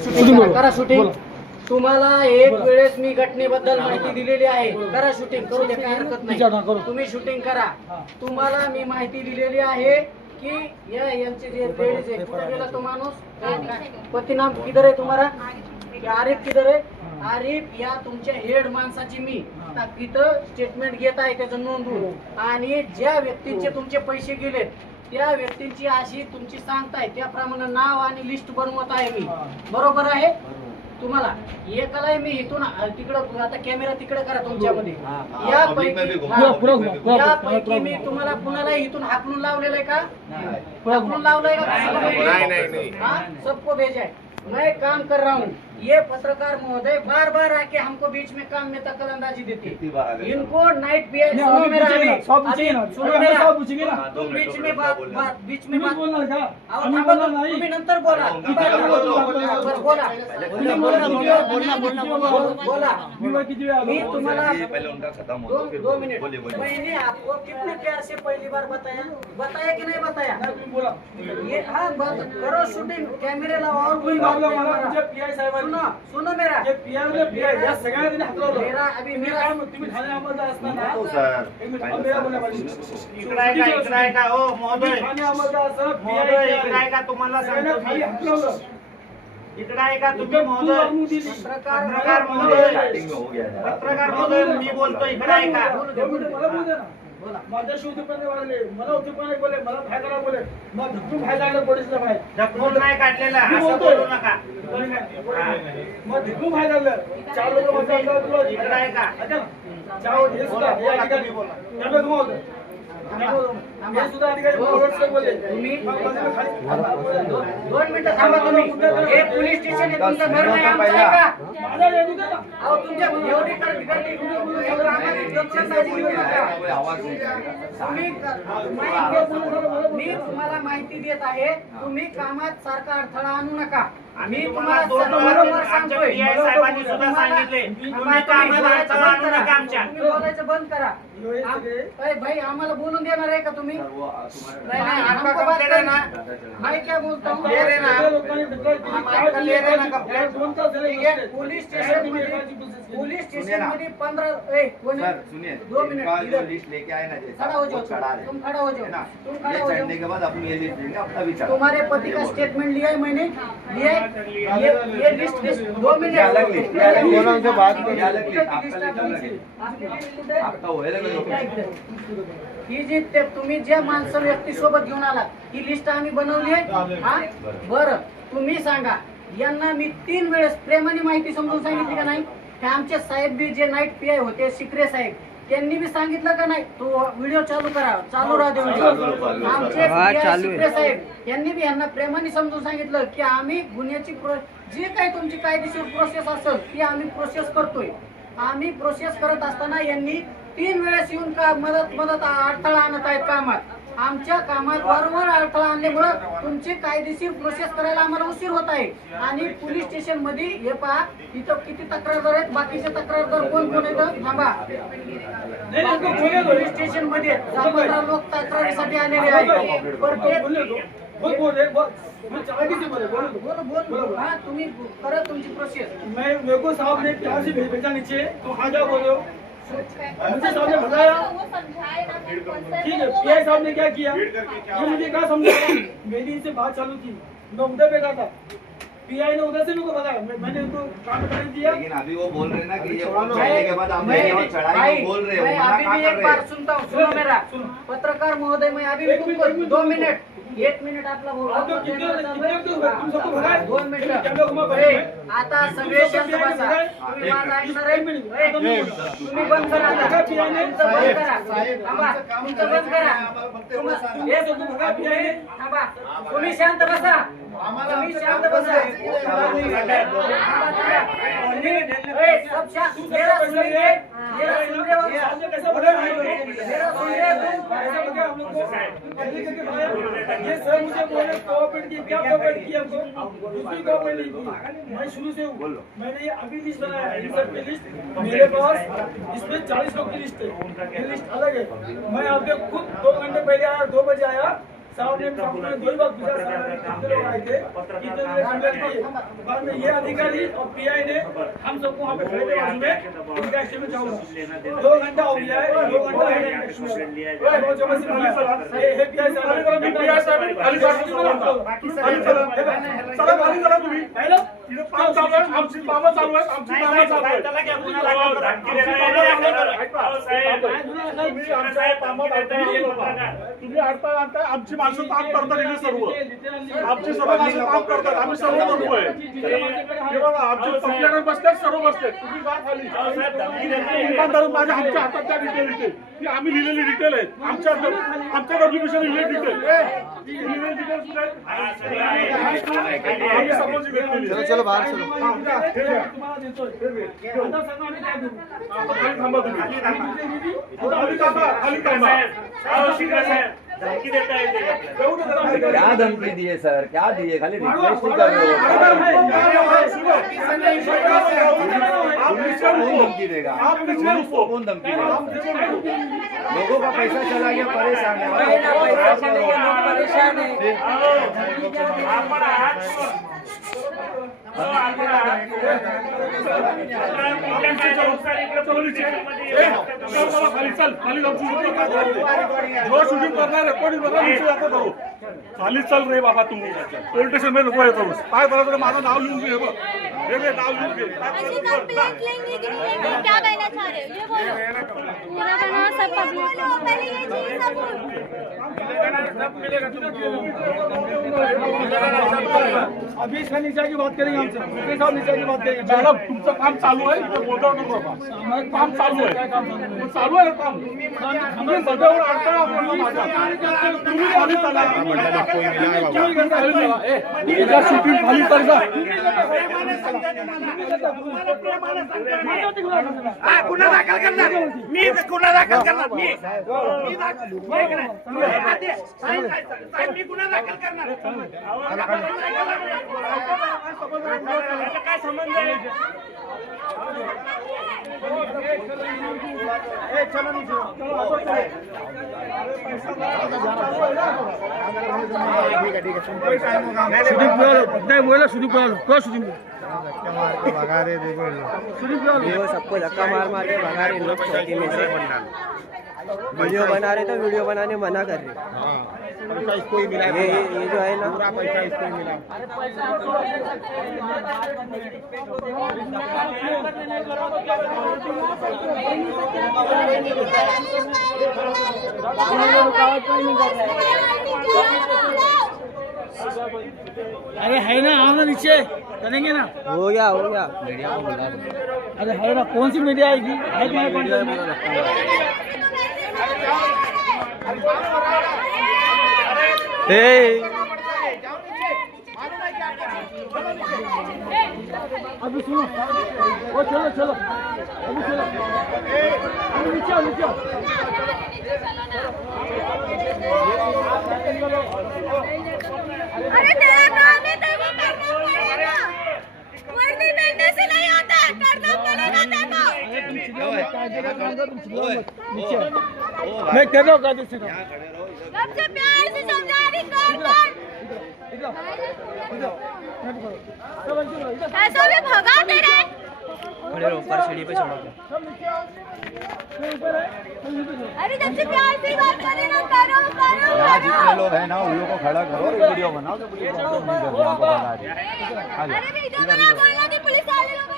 करा शूटिंग. तुम्हाला एक वेळेस मी घटनेबद्दल माहिती दिलेली आहे. करा शूटिंग, करू दे, काय हरकत नाही. तुम्ही शूटिंग करा. तुम्हाला मी माहिती दिलेली आहे की यांचे जे लेडीज आहे, कुठे गेला तो माणूस, पती नाम किधर आहे तुम्हाला, आरिफ किधर आहे. आरिफ या तुमच्या हेड माणसाची मी तिथं स्टेटमेंट घेत आहे, त्याचं नोंदवून. आणि ज्या व्यक्तींचे तुमचे पैसे गेले त्या व्यक्तींची अशी तुमची सांगताय त्याप्रमाणे नाव आणि लिस्ट बनवत आहे मी. बरोबर आहे. तुम्हाला एकाला मी इथून तिकडं, आता कॅमेरा तिकडे करा तुमच्यामध्ये. यापैकी मी तुम्हाला कुणाला इथून हाकलून लावलेलं आहे का? हाकलून लावलंय का? सबको भेजा है. मैं काम कर रहा हूँ. ये पत्रकार महोदय बार बार आके हमको बीच में काम में दखलंदाजी देते. इनको नाइट पीआई सुनो मेरा, सुनो मेरा, तुम बीच में बात तुम्ही नंतर बोला. बोला. मी तुम्हाला 2 मिनट. मैंने आपको कितने प्यार से पहली बार बताया कि नहीं बताया? ये हाँ करो शूटिंग, कैमरे लाओ. और कोई बात नहीं. सुनो मेरा, मेरा अभी मेरा तुम्ही ठाणे अंमलदार असताना तुम्हाला सांगतो इकडे आहे का तुम्ही महोदय, पत्रकार महोदय मी बोलतो, इकडे आहे का? माझ्याशी उद्योगपणे वाढले, मला उद्योगपणे बोले, मला फायदा बोले, मग धक्कून फायदा लागला पोलिसला बाहेर. धक्कून नाही काढलेला, असं बोलू नका. मग धक्कून फायदा लागलं. 4 लोक माझ्या तुला इकडे आहे का? चार हे सुद्धा हे अधिकारी बोला. त्यामुळे घुमावलं. हे सुद्धा अधिकारी बोलले. तुम्ही 2 मिनिटं थांबा. तुम्ही हे पोलीस स्टेशन आहे, तुमचं घर नाही, आमचं आहे का? अहो तुमच्या एवढी गर्दी मी तुम्हाला माहिती देत आहे. तुम्ही कामात सारखा अडथळा आणू नका. मी तुम्हाला बरोबर सांगतोय. साहेबांनी सुद्धा सांगितले तुम्ही कामात अडथळा आणू नका आमच्या. तुम्ही बोलायचं बंद करा. भाई आम्हाला बोलून देणार आहे का तुम्ही? मैं क्या बोलता हूँ, पुलिस स्टेशन मध्ये 15 2 मिनट लिस्ट लेके आए ना, खड़ा हो जाओ. तुम खड़ा हो जाओ. तुम खड़ा हो चढ़ने के बाद अपनी ये लिस्ट देंगे, अपना विचार. तुम्हारे पति का स्टेटमेंट लिया है मैंने, लिया ये लिस्ट 2 मिनट अलग लिस्ट, ही जी तुम्ही ज्या माणसं व्यक्ती सोबत घेऊन आला ही लिस्ट आम्ही बनवली आहे. हा बरं, तुम्ही सांगा यांना मी 3 वेळेस प्रेमाने माहिती समजून सांगितली का नाही? हे आमचे साहेब बी जे नाईट पीआय होते शिकरे साहेब, त्यांनी बी सांगितलं का नाही? तो व्हिडिओ चालू करा, चालू राहू दे. आमचे शिकरे साहेब यांनी बी यांना प्रेमाने समजून सांगितलं की आम्ही गुन्ह्याची जी काही तुमची कायदेशीर प्रोसेस असेल ती आम्ही प्रोसेस करतोय. आम्ही प्रोसेस करत असताना यांनी 3 वेळेस येऊन का मदत अडथळा आणत आहेत कामात. आमच्या कामात वारंवार अडथळा आणल्यामुळे तुमची कायदेशीर प्रोसेस करायला आम्हाला उशीर होत आहे. आणि पोलीस स्टेशन मध्ये हे पहा, इथं किती तक्रारदार आहेत, बाकीचे तक्रारदार कोण कोण आहेत थांबा. पोलीस स्टेशन मध्ये 15 लोक तक्रारीसाठी आलेले आहेत. हाँ तुम्ही करा तुमची प्रोसेस. मैं मेरे को साहब ने प्यार से भेजा नीचे, तो हाँ क्या बोल रहे हो? मुझे साहब ने बताया. ठीक है, पीआई साहब ने क्या किया ये मुझे क्या समझाया. मेरी इनसे बात चालू थी, मैं उधर पे था. पीआई ने उधर से मेरे को बताया, मैंने उनको काम करने दिया. लेकिन अभी वो बोल रहे हैं ना कि ये चढ़ने के बाद आपने चढ़ाई बोल रहे हो. मैं अभी भी एक बार सुनता हूँ. सुनो मेरा पत्रकार महोदय, मैं अभी तुमको 2 मिनट 1 मिनिट आपला बोल. 2 मिनिट. आता सगळे शांत बसा. तुम्ही माझं ऐकणार आहे? तुम्ही बंद करा. तुमचं बंद करा. थांबा, तुमचं बंद करा. थांबा, तुम्ही शांत बसा. तुम्ही शांत बसा. सब शांत. मेरा सुनिए, मेरा सुन रहे हो? मेरा सुन रहे हो? ये सर मुझे बोले कोऑपरेट किया, क्या कोऑपरेट किया हमको? उसकी कोऑपरेट नहीं की. मैं शुरू से हूँ. मैंने ये अभी लिस्ट बनाया है, इन सब की लिस्ट मेरे पास. इसमें 40 लोग की लिस्ट है. ये लिस्ट अलग है. मैं आपके खुद 2 घंटे पहले आया, 2 बजे आया. साहब ने संपूर्ण 2 बार पूछा साहब ने कितने लोग आए थे कितने लोग शामिल थे बाद में ये अधिकारी और पीआई ने हम सबको वहाँ पे खड़े थे बाजू में इनका एक्शन में जाऊंगा 2 घंटा हो गया है 2 घंटा है बहुत जबरदस्ती पुलिस हे पीआई साहब पीआई साहब अली साहब बाकी साहब अली साहब तुम्ही पाहिलं इथे काम चालू आहे आमची कामं चालू आहेत आमची कामं चालू आहेत त्याला काय गुन्हा तुम्ही अडथळा आणताय आमची माणसं काम करतात इथे सर्व आमची सर्व माणसं काम करतात आम्ही सर्व करू आहे हे बघा आमचे कंप्लेंटर बसतात सर्व बसतात तुम्ही जा खाली इमानदार माझ्या आमच्या हातात त्या डिटेल इथे ती आम्ही लिहिलेली डिटेल आहेत आमच्या डॉक्युमेंटेशन लिहिलेली डिटेल आम्ही समोरची घेतलेली चलो बाहर चलो खाली थांबा तुम्ही खाली थांबा क्या धमकी दिए सर क्या दिए खाली रिक्वेस्ट ही कर रहे हो कौन धमकी देगा पुलिस को कौन धमकी देगा लोगों का पैसा चला गया परेशान शूटिंग करणार रेकॉर्डिंग करू खाली चल रे बाबा तुम्ही पोलीस स्टेशन मध्ये नको येतो काय बरोबर माझं नाव लिहून घे हे नाव लिहून घे क्या कहना चाह रहे हो ये बोलो पूरा बना सब पब्लिक पहले ये चीज सब अभी इसका नीचा की बात करेंगे हमसे मुकेश साहब नीचा की बात करेंगे मॅडम तुमचं काम चालू आहे इथे बोलतो नको बाबा काम चालू आहे चालू आहे काम तुम्ही सगळ्यावर अडथळा तुम्ही खाली चला शूटिंग खाली कर जा गुन्हा दाखल करणार मी गुन्हा दाखल करणार मी गुन्हा दाखल करणार काय संबंध आहे सबको धक्का मार मार के भगा रहे लोग चौकी में से वीडियो बना रहे तो वीडियो बनाने मना कर रहे इसको ही मिला ये जो है ना पूरा पैसा इसको ही मिला अरे है ना आओ ना नीचे करेंगे ना हो गया अरे है ना कौन सी मीडिया आएगी है तुम्हारे कॉन्टेक्ट अभी सुनो वो चलो अभी चलो अभी नीचे आओ अरे तेरा काम है तेरे को करना पड़ेगा वर्दी पहनने से नहीं होता करना पड़ेगा तेरे मैं कर रहा हूँ कायदे से सबसे प्यार से समझा रही ऐसा भी भगा दे रहे खड़े ऊपर सीढ़ी पे चढ़ो अरे जब से प्यार से बात करे ना करो यहाँ जितने लोग हैं ना उन लोगों को खड़ा करो और वीडियो बनाओ तो पुलिस प्रॉब्लम नहीं कर रही हमको बता रही है। अरे वीडियो बना बोलना कि पुलिस वाले लोग